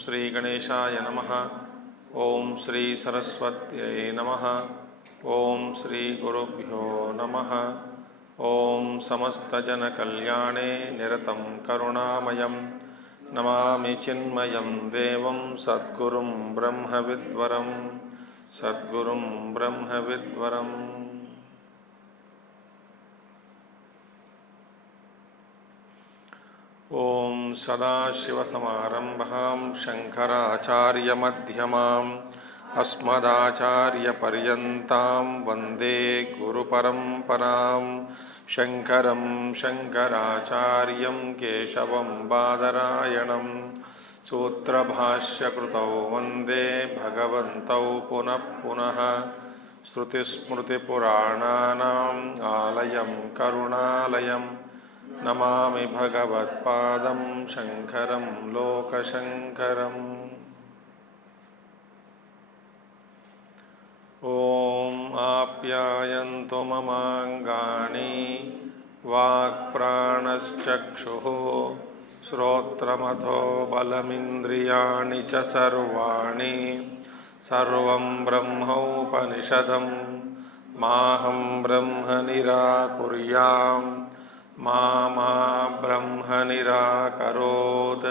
Sri Ganeshaya Namaha. Om Sri Saraswatyai Namaha. Om Sri Gurubhyo Namaha. Om Samasta Jana Kalyane Niratam Karunamayam Namami Chinmayam Devam Sadgurum Brahma Vidvaram Sadgurum Brahma Vidvaram. Om Sadashivasamarambham Shankaracharya Madhyamam Asmadacharya Paryantam Vande Guru Paramparam Shankaram Shankaracharyam Keshavam Badarayanam Sutra Bhashya Krutau Vande Bhagavantau Punah Punaha Shruti Smrti Purananam Alayam Karunalayam Namami Bhagavat Padam Shankaram Lokashankaram. Om Apyayanto Mamangani Vak Pranaschakshuhu Srotramatho Balamindriyani Cha Sarvani Sarvam Brahma Upanishadam Maham Brahma Nirakuryam Mama Brahma Nirakarot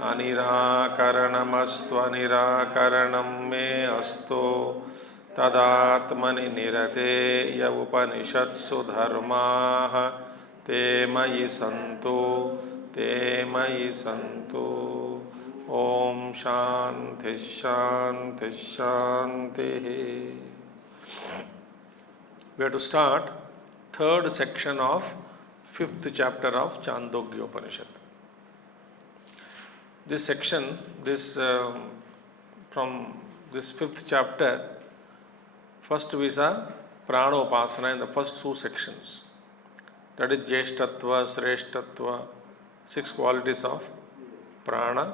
Anirakaranamastu Anirakaranam me astu Tadatmani nirate ya Upanishadsu dharmaha te mayi santu Om Shanti Shanti Shanti. We have to start third section of fifth chapter of Chandogya Upanishad. This section, from this fifth chapter, first we saw Prana Upasana in the first two sections. That is Jeshtatva, Sreshtatva, 6 qualities of Prana.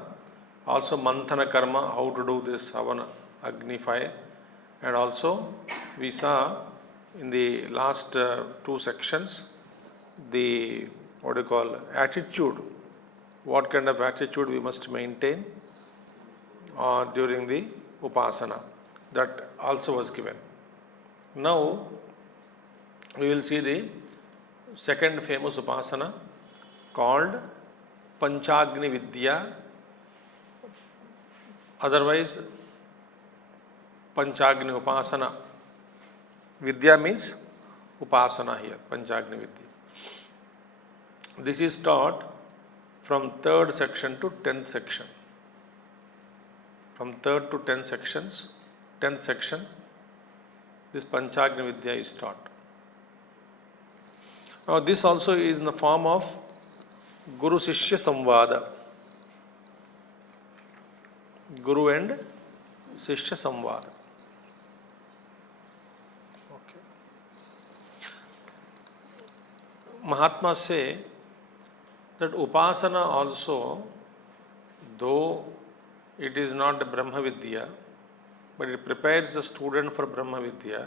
Also Manthana Karma, how to do this Havana, Agni fire. And also we saw in the last two sections the attitude, what kind of attitude we must maintain during the Upasana. That also was given. Now we will see the second famous Upasana called Panchagni Vidya, otherwise Panchagni Upasana. Vidya means Upasana here, Panchagni Vidya. This is taught from 3rd section to 10th section. From 3rd to 10th sections, 10th section, this Panchagni Vidya is taught. Now this also is in the form of Guru Sishya Samvada. Guru and Sishya Samvada. Okay. Mahatmas say that Upasana also, though it is not a Brahma Vidya, but it prepares the student for Brahma Vidya,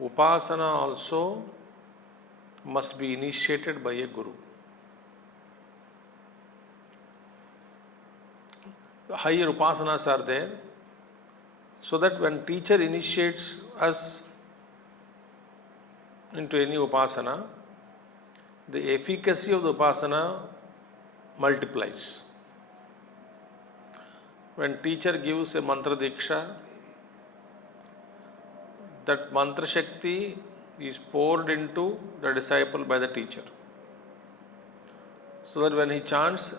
Upasana also must be initiated by a Guru. Higher Upasanas are there, so that when teacher initiates us into any Upasana, the efficacy of the Upasana multiplies. When teacher gives a mantra diksha, that mantra shakti is poured into the disciple by the teacher. So that when he chants,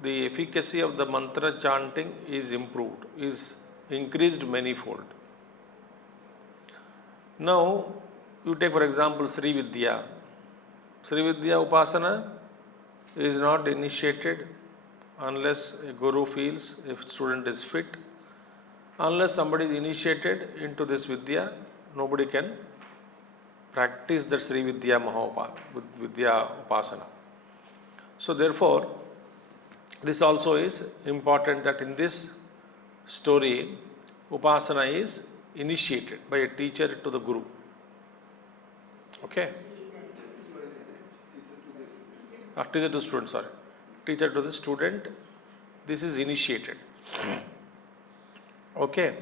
the efficacy of the mantra chanting is improved, is increased manifold. Now, you take for example Sri Vidya. Sri Vidya Upasana is not initiated unless a Guru feels if student is fit. Unless somebody is initiated into this Vidya, nobody can practice the Sri Vidya Vidya Upasana. So therefore, this also is important that in this story, Upasana is initiated by a teacher to the Guru. Okay? Teacher to student, sorry. Teacher to the student, This is initiated. Okay.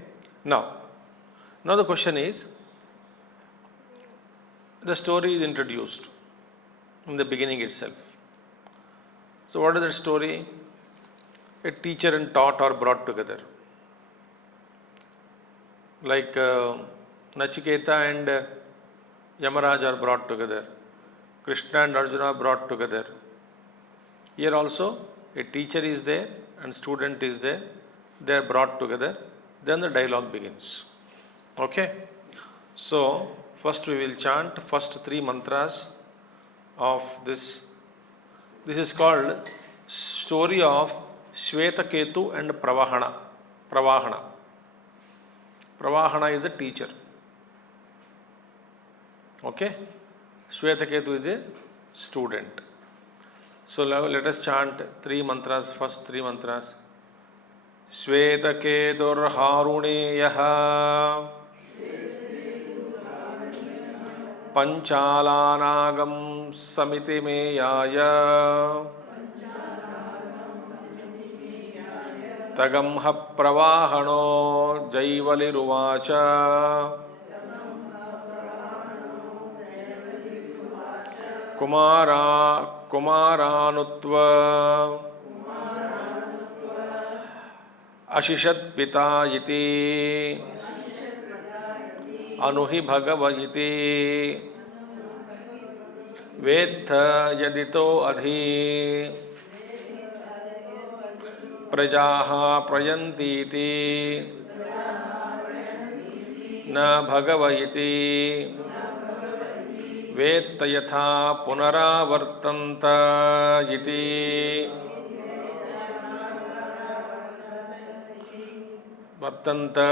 Now the question is, the story is introduced in the beginning itself. So what is that story? A teacher and taught are brought together. Like Nachiketa and Yamaraj are brought together. Krishna and Arjuna are brought together. Here also a teacher is there and student is there. They are brought together. Then the dialogue begins. Okay. So first we will chant first 3 mantras of this. This is called story of Shvetaketu and Pravahana. Pravahana is a teacher. Okay. Shvetaketu is a student. So let us chant 3 mantras, first 3 mantras. Shvetaketur Haruneyaha Panchalanagam Samitimeyaya Tagamha Pravahano Jaivaliruvacha Kumaranutva Ashishat Pita Iti Anuhi Bhagavayiti Vetha Yadito Adhi Prajaha Prayantiti Na Bhagavayiti Vetha Yatha Punaravartanta Iti Vartanta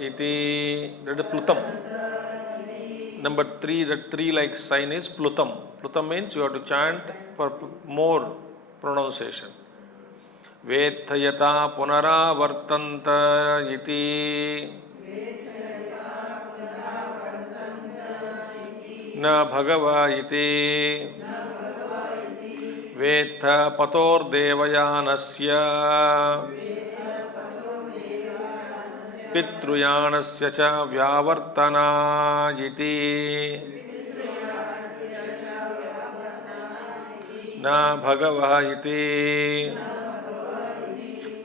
iti. That is Plutam. Number 3, that 3 like sign is Plutam. Plutam means you have to chant for more pronunciation. Vethayata punara vartanta iti. Na bhagava iti. Vetha pator devayanasya. Pitruyanasya cha vyavartana iti. Na bhagava iti.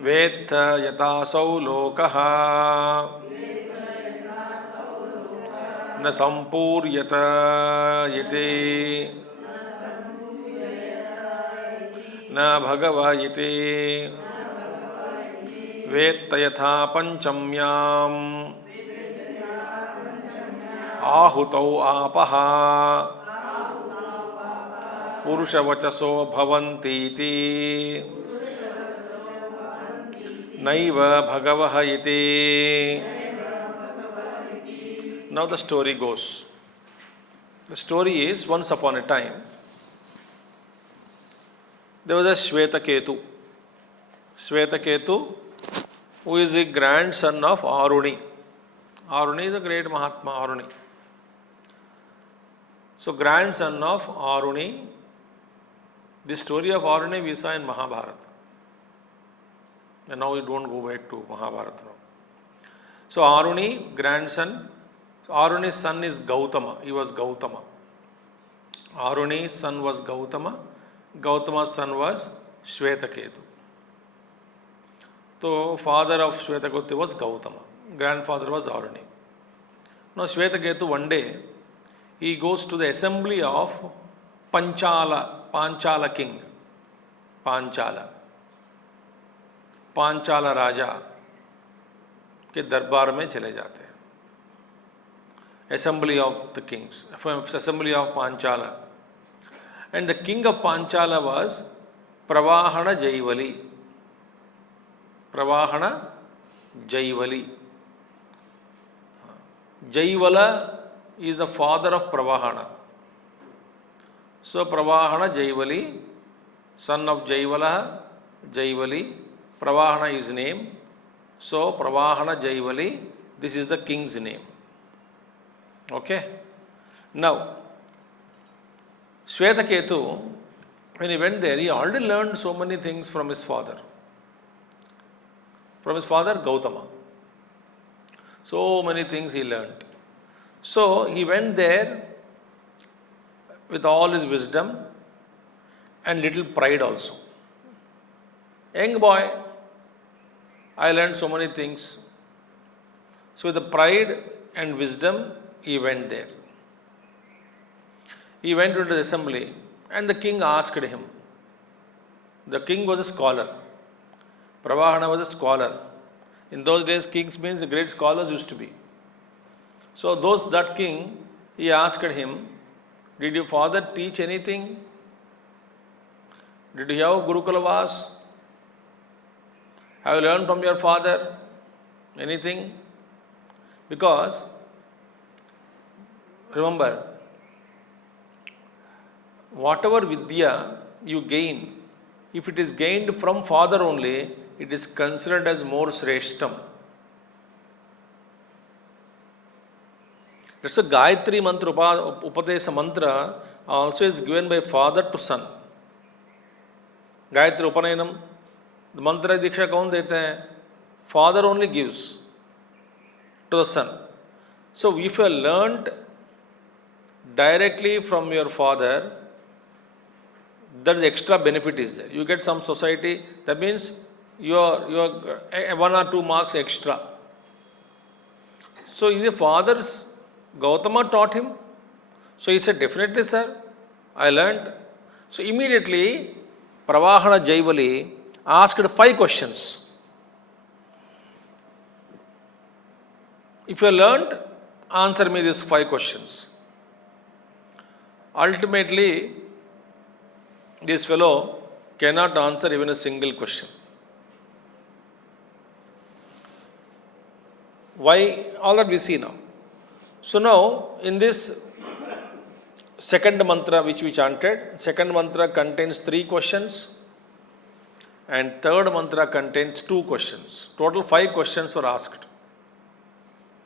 Vetha yatasau lokaha. Na sampuryata iti. Na bhagava iti. Vetha yatha panchamyam ahutau apaha purusha vachaso bhavanti iti naiva bhagavah iti. Now the story goes. The story is, once upon a time there was a Shvetaketu. Shvetaketu, who is the grandson of Aruni. Aruni is a great Mahatma, Aruni. So grandson of Aruni. The story of Aruni we saw in Mahabharata. And now we don't go back to Mahabharata now. So Aruni, grandson. Aruni's son is Gautama. He was Gautama. Aruni's son was Gautama. Gautama's son was Shvetaketu. So father of Shvetaketu was Gautama. Grandfather was Aruni. Now Shvetaketu one day, he goes to the assembly of Panchala king. Panchala राजा के दरबार में चले जाते हैं. Assembly of the kings, assembly of Panchala. And the king of Panchala was Pravahana Jaivali. Pravahana Jaivali. Jaivala is the father of Pravahana. So Pravahana Jaivali, son of Jaivala, Jaivali. Pravahana is name. So Pravahana Jaivali, this is the king's name. Okay. Now, Shvetaketu, when he went there, he already learned so many things from his father. From his father Gautama. So many things he learnt. So he went there with all his wisdom and little pride also. Young boy, I learned so many things. So with the pride and wisdom, he went there. He went into the assembly and the king asked him. The king was a scholar. Pravahana was a scholar. In those days, kings means the great scholars used to be. So that king, he asked him, did your father teach anything? Did you have Gurukulavas? Have you learned from your father anything? Because, remember, whatever vidya you gain, if it is gained from father only, it is considered as more sreshtam. That's a Gayatri mantra, Upadesa mantra also is given by father to son. Gayatri Upanayanam, the mantra diksha kaun dete hai? Father only gives to the son. So if you learned directly from your father, there is extra benefit is there. You get some society, that means you are 1 or 2 marks extra. So his father's Gautama taught him. So he said, definitely sir, I learned. So immediately Pravahana Jaivali asked 5 questions. If you learned, answer me these 5 questions. Ultimately, this fellow cannot answer even a single question. Why? All that we see now. So now, in this second mantra which we chanted, second mantra contains 3 questions and third mantra contains 2 questions. Total 5 questions were asked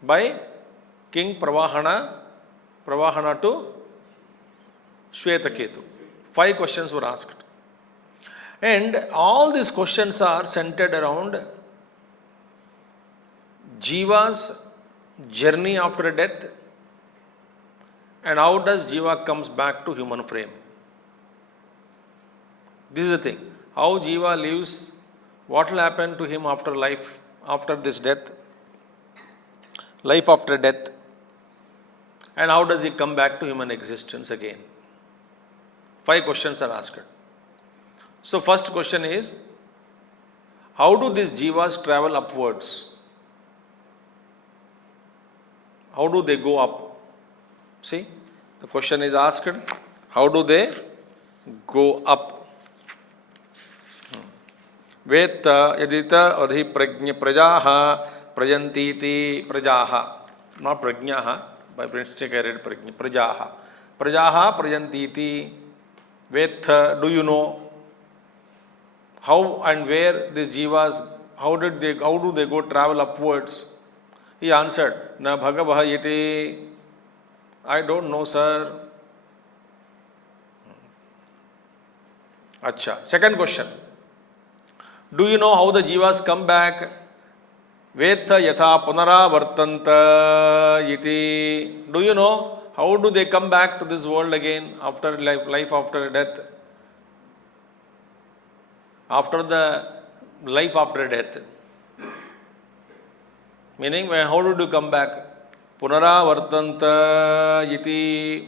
by King Pravahana to Shvetaketu. 5 questions were asked. And all these questions are centered around Jiva's journey after death and how does Jiva comes back to human frame. This is the thing. How Jiva lives, what will happen to him after life, after this death, life after death, and how does he come back to human existence again. 5 questions are asked. So first question is, how do these jivas travel upwards? How do they go up? See, the question is asked, how do they go up? Veta yadita adhi prajaha prajantiti prajaha, not prajnaha, by mistake I read prajna, prajaha prajantiti. Veta, do you know how and where these jivas, how do they go travel upwards? He answered, na bhagavaha yati. I don't know, sir. Acha. Second question. Do you know how the jivas come back? Veta yatha punara vartanta yati. Do you know how do they come back to this world again after life after death? After the life after death. Meaning, how did you come back? Punara vartanta yati.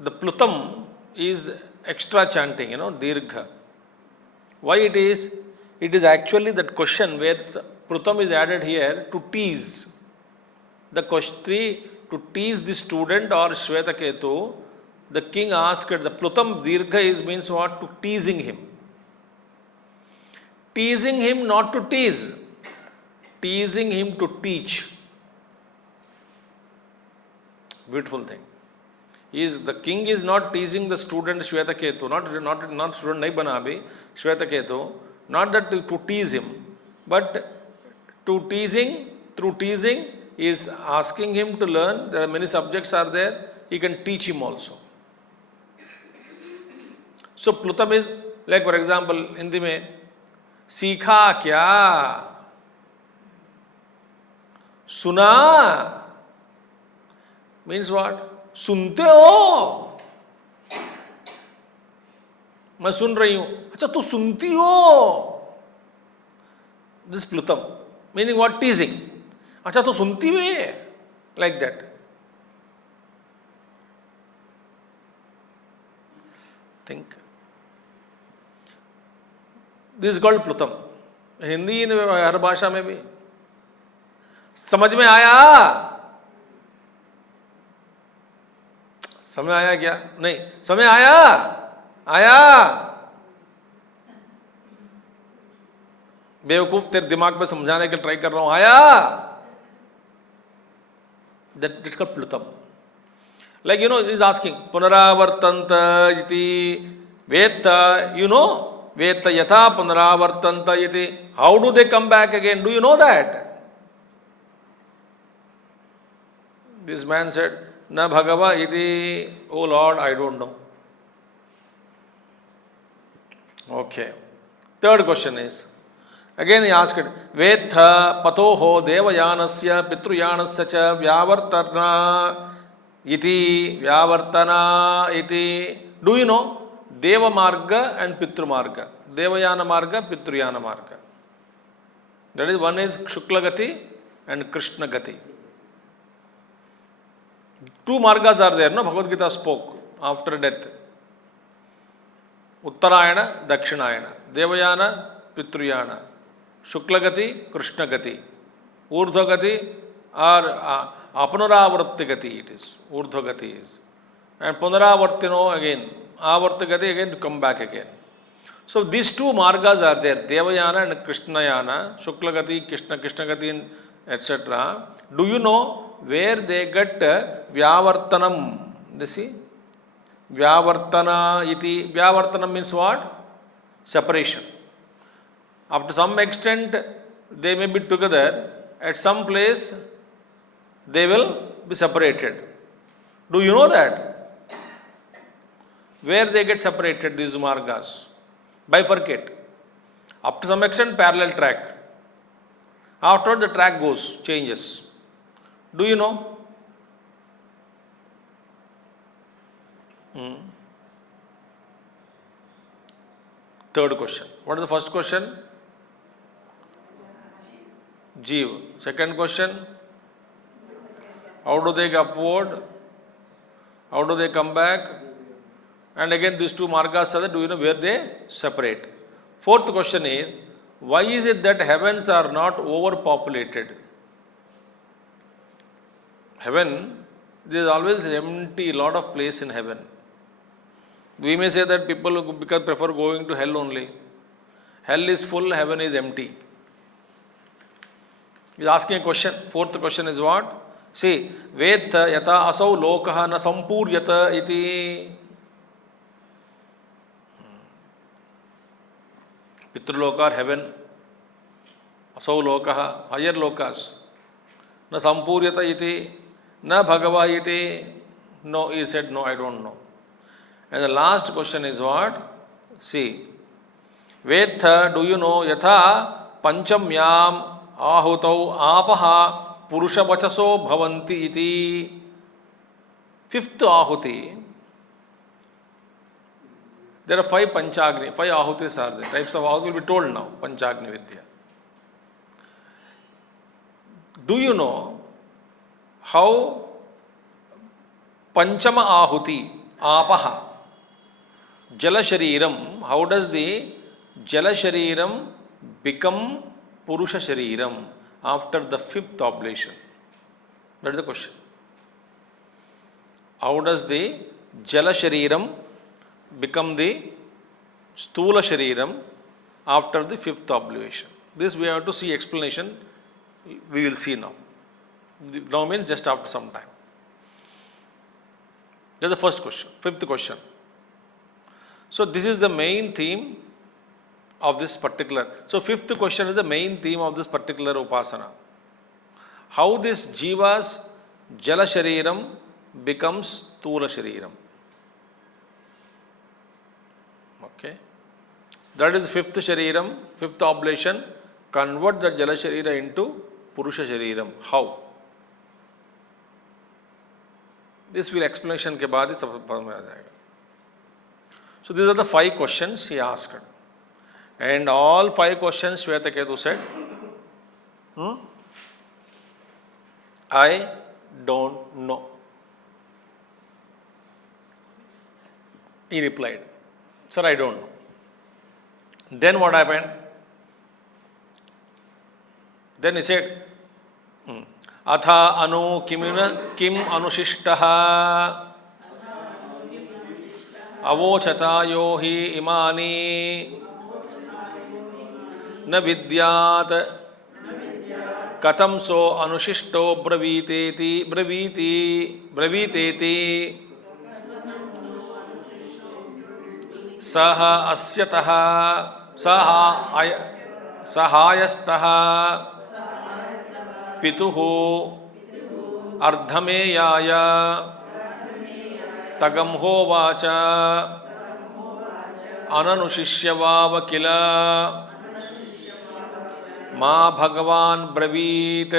The plutam is extra chanting, dirgha. Why it is? It is actually that question where plutam is added here to tease. The question 3, to tease the student or Shvetaketu, the king asked, the plutam dirgha means what? To teasing him. Teasing him not to tease. Teasing him to teach. Beautiful thing. The king is not teasing the student Shvetaketu, not student Naibanabi, Shvetaketu, not that to tease him, but through teasing is asking him to learn. There are many subjects are there, he can teach him also. So Plutam is, like for example, Hindi mein, सीखा क्या? सुना means what? सुनते हो? मैं सुन रही हूं. अच्छा तू सुनती हो? दिस प्लुतम मीनिंग व्हाट? टीजिंग. अच्छा तू सुनती हुई है, like that. Think. This called प्लुतम. हिंदी इन हर भाषा में भी. समझ में आया? समय आया क्या? नहीं. समय आया? आया? बेवकूफ तेरे दिमाग में समझाने के ट्राई कर रहा हूं. आया? That it's called Plutam. Like he's asking, Punaravartanta iti Veta, Veta yatha Punaravartanta iti. How do they come back again? Do you know that? This man said, Na Bhagava iti. Oh Lord, I don't know. Okay. Third question is, again he asked, Vetha patoho devayanasya pitruyanasya cha vyavartana iti. Do you know Deva Marga and Pitru Marga? Devayana Marga, Pitruyana Marga. That is, one is Shukla Gati and Krishna Gati. Two margas are there, no? Bhagavad Gita spoke after death. Uttarayana, Dakshinayana. Devayana, Pitruyana. Shuklagati, Krishnagati. Urdhvagati or Apanuravartigati it is. Urdhvagati is. And Punaravartino again. Avartigati again to come back again. So these two margas are there. Devayana and Krishnayana. Shuklagati, Krishnagati etc. Do you know where they get Vyavartanam? They see? Vyavartana iti. Vyavartanam means what? Separation. Up to some extent, they may be together. At some place, they will be separated. Do you know that? Where they get separated, these margas? Bifurcate. Up to some extent, parallel track. Afterward, the track goes, changes. Do you know? Third question. What is the first question? Jeev. Second question. How do they go upward? How do they come back? And again, these two margas are there. Do you know where they separate? Fourth question is, why is it that heavens are not overpopulated? Heaven, there is always empty, lot of place in heaven. We may say that people prefer going to hell only. Hell is full, heaven is empty. He is asking a question. Fourth question is what? See, Veta yata asau lokaha na sampuryata iti. Pitruloka, heaven. Asau lokaha, higher lokas. Na sampuryata iti. Na bhagava iti. No, he said, no, I don't know. And the last question is what? See, Vetha, do you know, yatha panchamyam ahutau apaha purusha vachaso bhavanti iti. Fifth ahuti. There are 5 panchagni, 5 ahutis are there. Types of ahuti will be told now, panchagni vidya. Do you know how panchama ahuti, apaha, Jala Shariram, how does the Jala Shariram become Purusha Shariram after the 5th oblation? That is the question. How does the Jala Shariram become the Stula Shariram after the 5th oblation? This we have to see explanation. We will see now. Now means just after some time. That is the first question. 5th question. So this is the main theme of this particular. So 5th question is the main theme of this particular upasana. How this jiva's Jala Shariram becomes Tula Shariram. Okay. That is fifth shariram, fifth oblation. Convert that Jala Sharira into Purusha Shariram. How? This will explanation के बाद ही सब समझ में आ जाएगा. So these are the 5 questions he asked. And all 5 questions Shwetaketu said, I don't know. He replied, Sir, I don't know. Then what happened? Then he said, Atha anu kim anushishtaha avochatayo hi imani na vidyat katam so anushishto braviteti saha asyataha sahayastaha pituhu ardhameyaya tagamho vacha ananushishyavava kila ma bhagavan bravit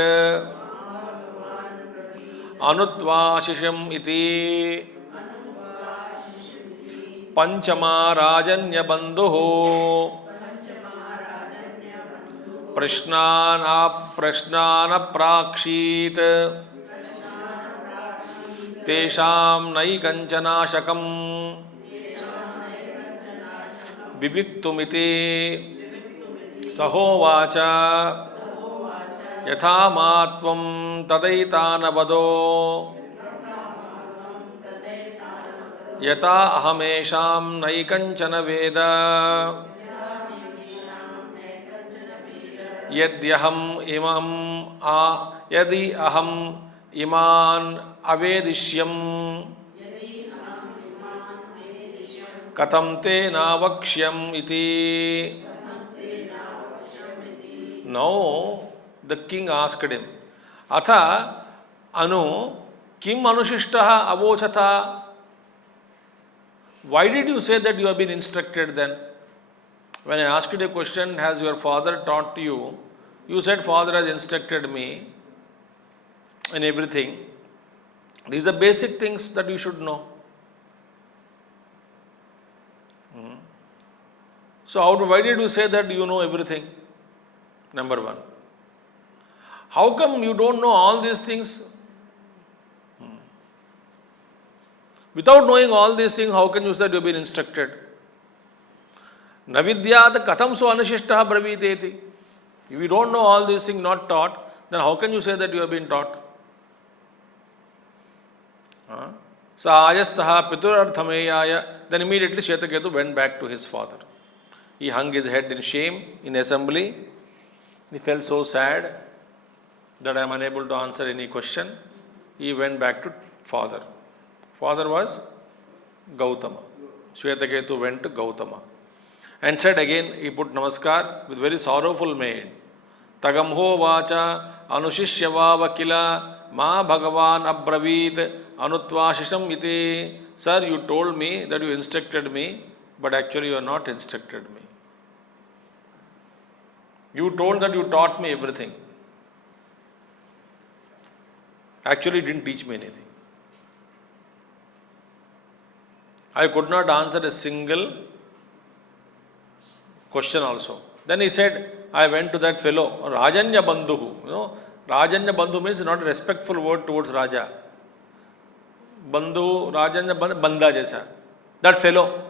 anutvashisham iti panchama rajanya bandhuho prashnana prakshit tesham naikanchana shakam viviktumiti sahovacha yatha matvam tadaitana vado yata ahamesham naikanchana veda yadyaham yadi aham iman avedishyam katam te navakshyam iti. Now the king asked him, Atha anu kim anushishtaha avochata. Why did you say that you have been instructed then? When I asked you a question, has your father taught you? You said, Father has instructed me in everything. These are basic things that you should know. So why did you say that you know everything? Number 1. How come you don't know all these things? Without knowing all these things, how can you say that you have been instructed? Navidyat katham so anashishtaha braviteti. If you don't know all these things, not taught, then how can you say that you have been taught? Sahayastaha piturarthameyaya. Then immediately Shwetaketu went back to his father. He hung his head in shame in assembly. He felt so sad that I am unable to answer any question. He went back to father. Father was Gautama. Shwetaketu went to Gautama and said again, he put namaskar with very sorrowful mien. Tagamho vacha anushishyava vakila ma bhagavan abravit anutvashisham iti. Sir, you told me that you instructed me, but actually you are not instructed me. You told that you taught me everything. Actually, you didn't teach me anything. I could not answer a single question also. Then he said, I went to that fellow, Rajanya Bandhu. You know, Rajanya Bandhu means not a respectful word towards Raja. Bandhu, Rajanya Banda jaisa. That fellow.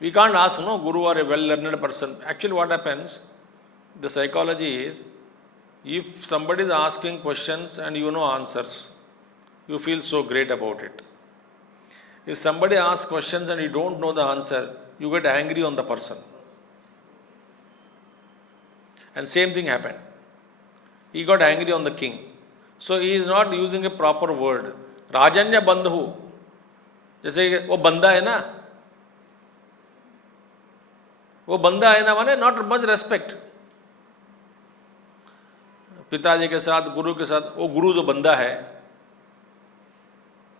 We can't ask, no, Guru or a well-learned person. Actually, what happens, the psychology is, if somebody is asking questions and you know answers, you feel so great about it. If somebody asks questions and you don't know the answer, you get angry on the person. And same thing happened. He got angry on the king. So he is not using a proper word. Rajanya Bandhu. जैसे वो बंदा है ना, वो बंदा है ना माने not much respect. पिताजी के साथ, गुरु के साथ, वो गुरु जो बंदा है,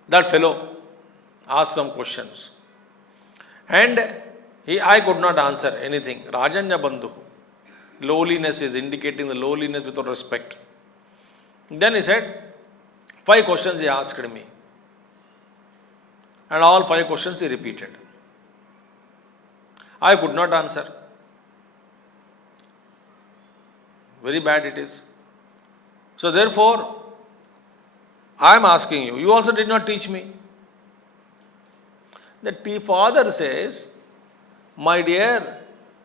that fellow asked some questions. And I could not answer anything. Rajanya Bandhu. Lowliness is indicating the lowliness without respect. Then he said, 5 questions he asked me. And all 5 questions he repeated. I could not answer. Very bad it is. So therefore, I am asking you, you also did not teach me. The father says, my dear,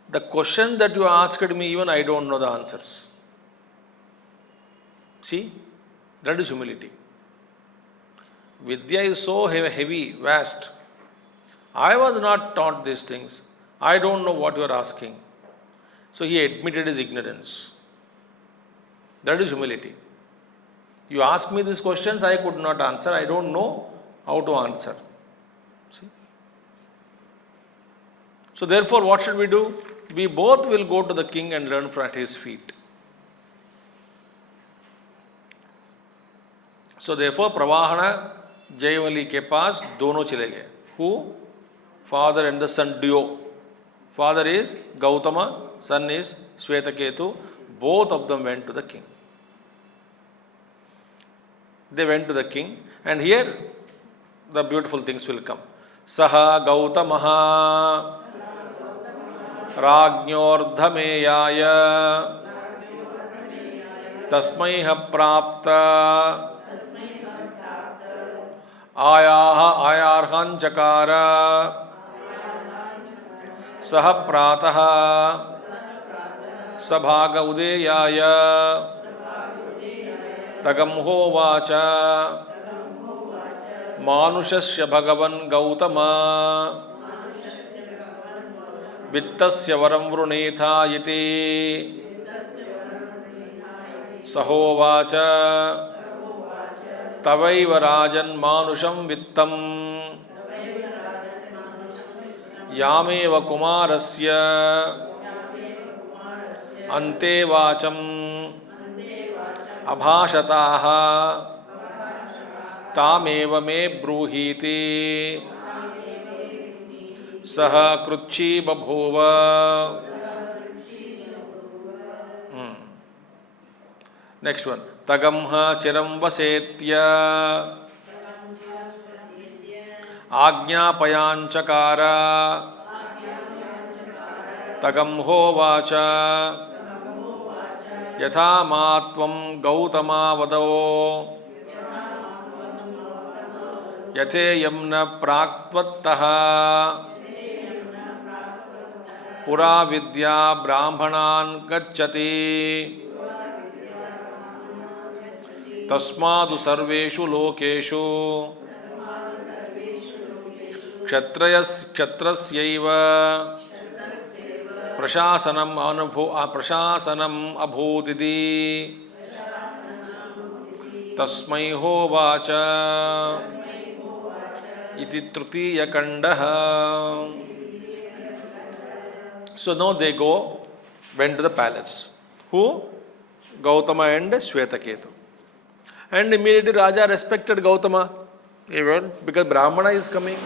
the question that you asked me, even I don't know the answers. See, that is humility. Vidya is so heavy, vast. I was not taught these things. I don't know what you are asking. So he admitted his ignorance. That is humility. You ask me these questions, I could not answer. I don't know how to answer. See? So therefore, what should we do? We both will go to the king and learn from at his feet. So therefore, Pravahana, Jayavali ke paas, dono chile gaye. Who? Father and the son duo. Father is Gautama, son is Swetaketu. Both of them went to the king. They went to the king, and here the beautiful things will come. Saha Gautamaha Rajnordhameyaya Tasmaiha Prapta Ayaha Ayarhan Chakara Saha Prataha Sabhaga Udeyaya Tagamho Vacha Manushasya Bhagavan Gautama Vittasya Varam Vrunetha Yiti Saho Vacha Tavaiva Rajan Manusham Vittam Yameva Kumarasya Ante Vacham Abhashataha Tameva me Bruhiti Saha Kruchi Babhova. Next one. Tagamha Chiram Vasetya Ajnapayanchakara Tagamho Vacha Yatha Matvam Gautama Vadao Yate Yamna Praktvattaha Pura Vidya Brahmanan Gacchati Tasmadu Sarveshu Lokeshu Kshatrasyaiva Prashasanam Abhutidi Tasmai ho vacha Iti Trutiya Kandaha. So now they went to the palace. Who? Gautama and Swetaketu. And immediately Raja respected Gautama. Even because Brahmana is coming.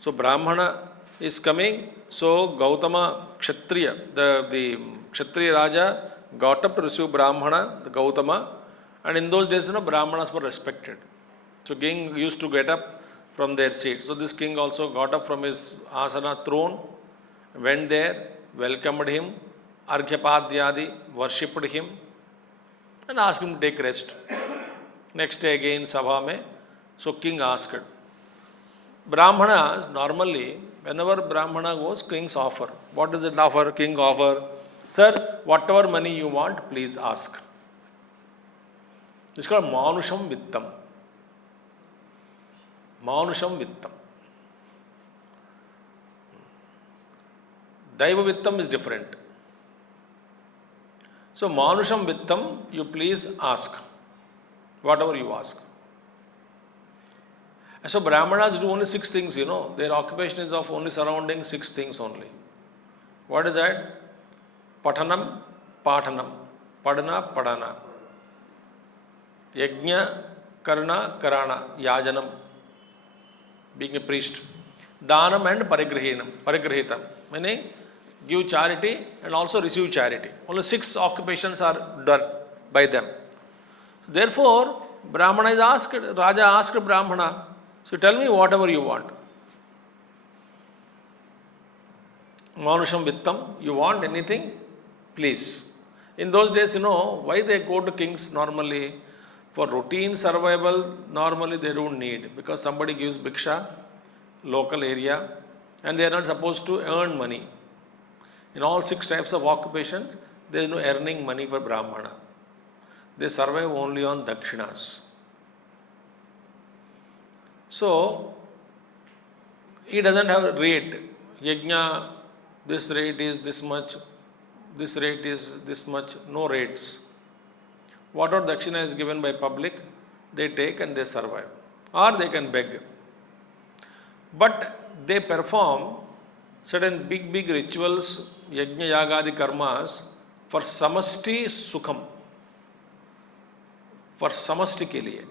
So Brahmana is coming. So Gautama Kshatriya, the Kshatriya Raja got up to receive Brahmana, the Gautama. And in those days, Brahmanas were respected. So king used to get up from their seat. So this king also got up from his asana throne, went there, welcomed him, Arghyapadyadi, worshipped him, and asked him to take rest. Next day again, Sabha mein. So king asked. Brahmanas, normally, whenever Brahmana goes, kings offer. What does it offer? King offer. Sir, whatever money you want, please ask. It's called Manusham Vittam. Manusham Vittam. Daiva Vittam is different. So Manusham Vittam, you please ask. Whatever you ask. And so Brahmanas do only 6 things, Their occupation is of only surrounding 6 things only. What is that? Patanam, Patanam. Padana, Padana. Yajna, Karna, Karana. Yajanam. Being a priest. Dhanam and parigrahitam, meaning give charity and also receive charity. Only 6 occupations are done by them. Therefore, Brahmana is asked, Raja asked Brahmana, so tell me whatever you want. Manusham Vittam, you want anything? Please. In those days, why they go to kings normally? For routine survival, normally they don't need, because somebody gives bhiksha, local area, and they are not supposed to earn money. In all 6 types of occupations, there is no earning money for Brahmana. They survive only on dakshinas. So, he doesn't have a rate. Yajna, this rate is this much, this rate is this much, no rates. Whatever dakshina is given by public, they take and they survive. Or they can beg. But they perform certain big rituals, yajna, yagadi karmas, for samasti sukham. For samasti ke liye.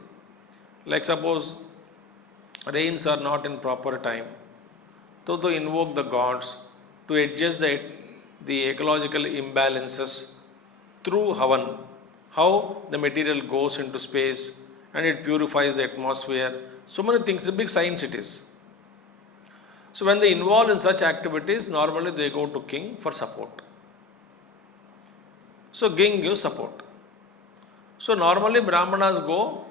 Like suppose rains are not in proper time, so to invoke the gods to adjust the ecological imbalances through havan. How the material goes into space and it purifies the atmosphere. So many things, a big science it is. So when they involve in such activities, normally they go to king for support. So king gives support. So normally Brahmanas go,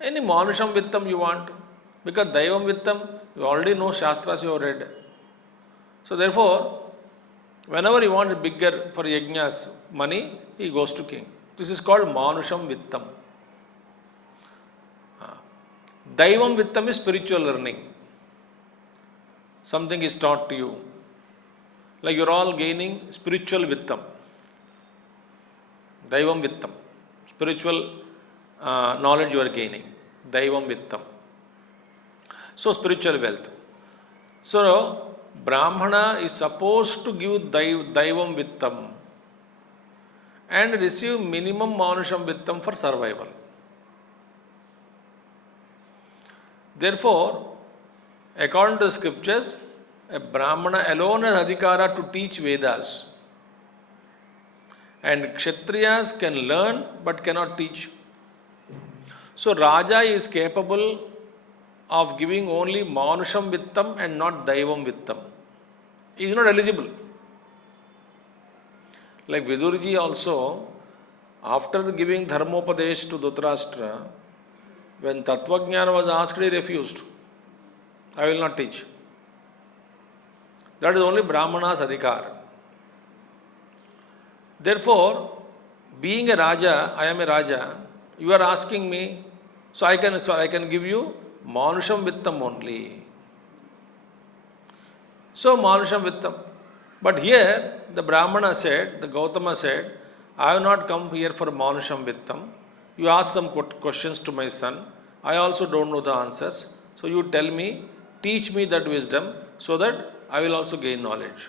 any Manusham Vittam you want, because Daivam Vittam, you already know Shastras you have read. So therefore, whenever he wants bigger for yajnas money, he goes to king. This is called Manusham Vittam. Daivam Vittam is spiritual learning. Something is taught to you. Like you are all gaining spiritual Vittam. Daivam Vittam. Spiritual knowledge you are gaining. Daivam Vittam. So spiritual wealth. So Brahmana is supposed to give Daivam Vittam and receive minimum Manusham Vittam for survival. Therefore, according to the scriptures, a Brahmana alone has adhikara to teach Vedas. And Kshatriyas can learn but cannot teach. So Raja is capable of giving only Manusham Vittam and not Daivam Vittam. He is not eligible. Like Vidurji also, after giving Dharmopadesh to Dhritarashtra, when Tattvajnana was asked, he refused. I will not teach. That is only Brahmana's adhikar. Therefore, being a Raja, I am a Raja, you are asking me, so I can give you Manusham Vittam only. So Manusham Vittam. But here, the Brahmana said, the Gautama said, I have not come here for Manusham Vittam. You ask some questions to my son. I also don't know the answers. So you tell me, teach me that wisdom so that I will also gain knowledge.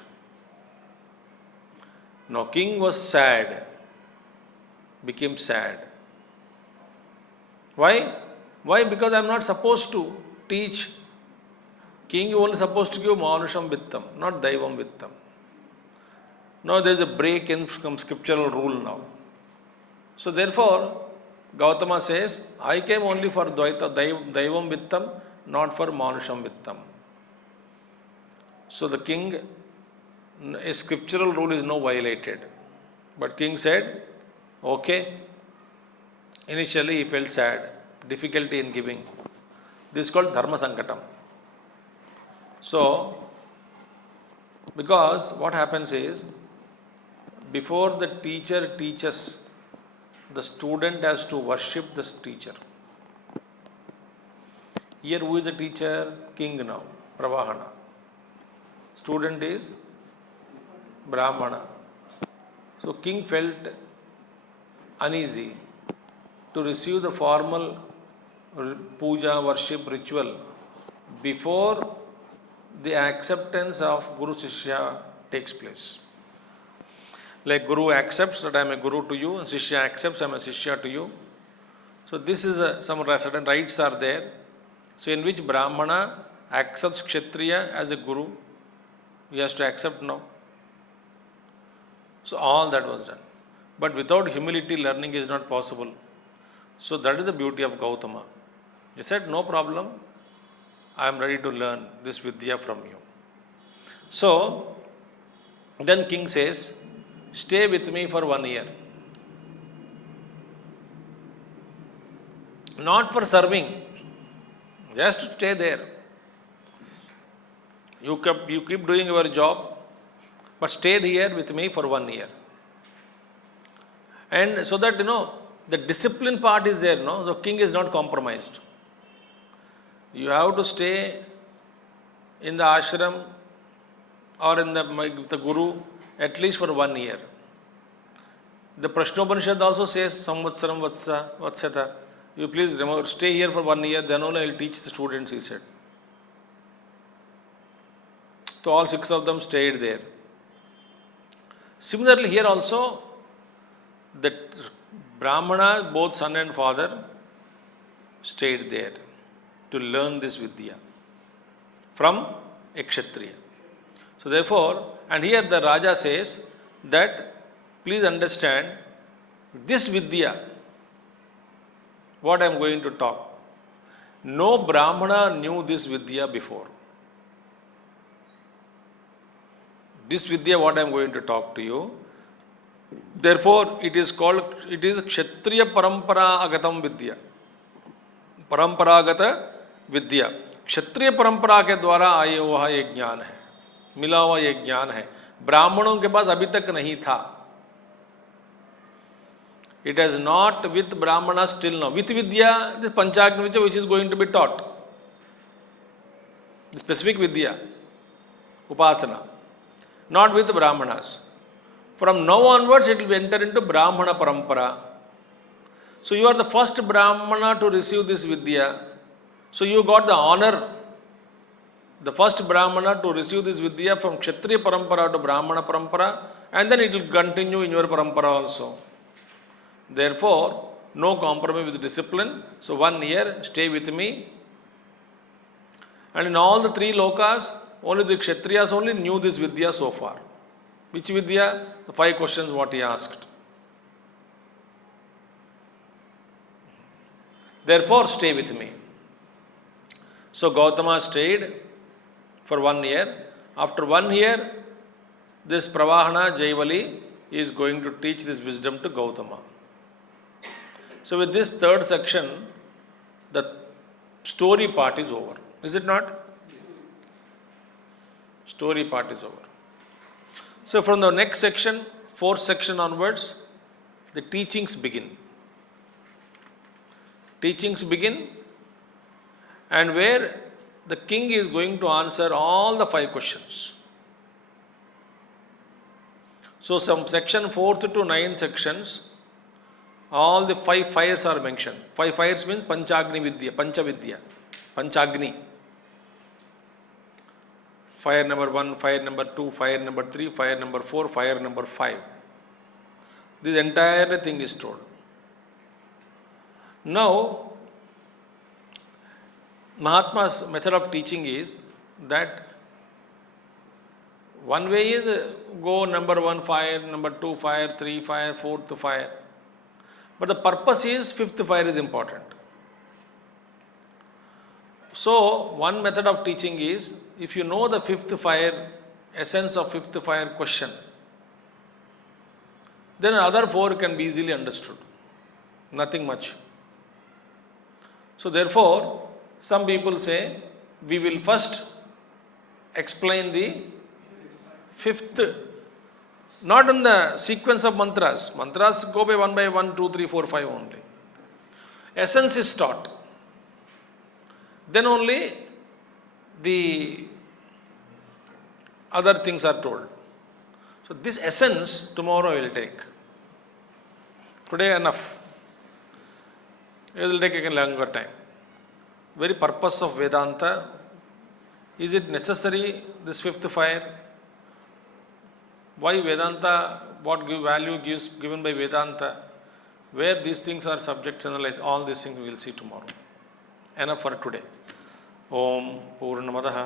Now king was sad, became sad. Why? Why? Because I am not supposed to teach. King, you only supposed to give Manusham Vittam, not Daivam Vittam. Now there is a break in from scriptural rule now. So therefore, Gautama says, I came only for Daivam Vittam, not for Manusham Vittam. So the king, a scriptural rule is now violated. But king said, okay. Initially he felt sad, difficulty in giving. This is called Dharma Sankatam. So, because what happens is, before the teacher teaches, the student has to worship the teacher. Here who is the teacher? King now, Pravahana. Student is Brahmana. So king felt uneasy to receive the formal puja, worship, ritual before the acceptance of Guru Shishya takes place. Like Guru accepts that I am a Guru to you, and Shishya accepts I am a Shishya to you. So this is some certain rites are there. So in which Brahmana accepts Kshatriya as a guru. He has to accept now. So all that was done. But without humility, learning is not possible. So that is the beauty of Gautama. He said, no problem, I am ready to learn this Vidya from you. So, then king says, stay with me for 1 year. Not for serving, just to stay there. You keep doing your job, but stay here with me for 1 year. And so that, the discipline part is there, the king is not compromised. You have to stay in the ashram or in the guru at least for 1 year. The Upanishad also says, Samvatsaram Vatsata. You please remember, stay here for 1 year, then only I will teach the students, he said. So all 6 of them stayed there. Similarly, here also, the Brahmana, both son and father, stayed there to learn this Vidya from a Kshatriya. So therefore, and here the Raja says that, please understand, this Vidya, what I am going to talk, no Brahmana knew this Vidya before. This Vidya, what I am going to talk to you, therefore it is Kshatriya Parampara Agatam Vidya. परंपरागत विद्या क्षत्रिय परंपरा के द्वारा आए हुआ ये ज्ञान है, मिला हुआ ये ज्ञान है, ब्राह्मणों के पास अभी तक नहीं था. It has not with Brahmanas till now. With Vidya, this Panchagni Vidya which is going to be taught. The specific Vidya, Upasana. Not with Brahmanas. From now onwards it will enter into Brahmana Parampara. So you are the first Brahmana to receive this Vidya. So you got the honor, the first Brahmana to receive this Vidya from Kshatriya Parampara to Brahmana Parampara, and then it will continue in your Parampara also. Therefore, no compromise with discipline. So 1 year, stay with me. And in all the 3 lokas, only the Kshatriyas only knew this Vidya so far. Which Vidya? The 5 questions what he asked. Therefore, stay with me. So Gautama stayed for 1 year. After 1 year, this Pravahana Jaivali is going to teach this wisdom to Gautama. So with this 3rd section, the story part is over. Is it not? Story part is over. So from the next section, 4th section onwards, the teachings begin. Teachings begin, and where the king is going to answer all the 5 questions. So some section 4th to 9th sections, all the 5 fires are mentioned. 5 fires means Panchagni Vidya, Panchavidya, Panchagni. Fire number 1, fire number 2, fire number 3, fire number 4, fire number 5. This entire thing is told. Now, Mahatma's method of teaching is that one way is go number 1 fire, number 2 fire, 3 fire, 4th fire. But the purpose is 5th fire is important. So, one method of teaching is, if you know the 5th fire, essence of 5th fire question, then other 4 can be easily understood. Nothing much. So therefore, some people say, we will first explain the 5th, not in the sequence of mantras. Mantras go by 1, 2, 3, 4, 5 only. Essence is taught. Then only the other things are told. So this essence tomorrow I will take. Today enough. It will take a longer time. Very purpose of Vedanta, is it necessary this 5th fire? Why Vedanta, what value given by Vedanta? Where these things are subject to analyze, all these things we will see tomorrow. Enough for today. ओम पूर्णमदः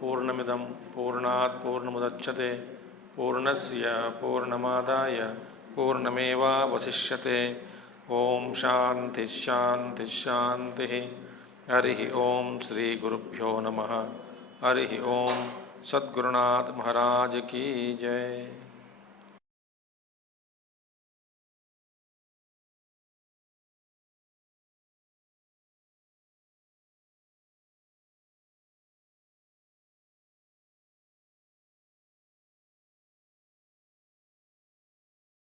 पूर्णमिदं पूर्णात् पूर्णमुदच्यते पूर्णस्य पूर्णमादाय पूर्णमेवावशिष्यते। ओम शांति शांति शांति। हरि ओम श्री गुरुभ्यो नमः। हरि ओम। सद्गुरुनाथ महाराज की जय।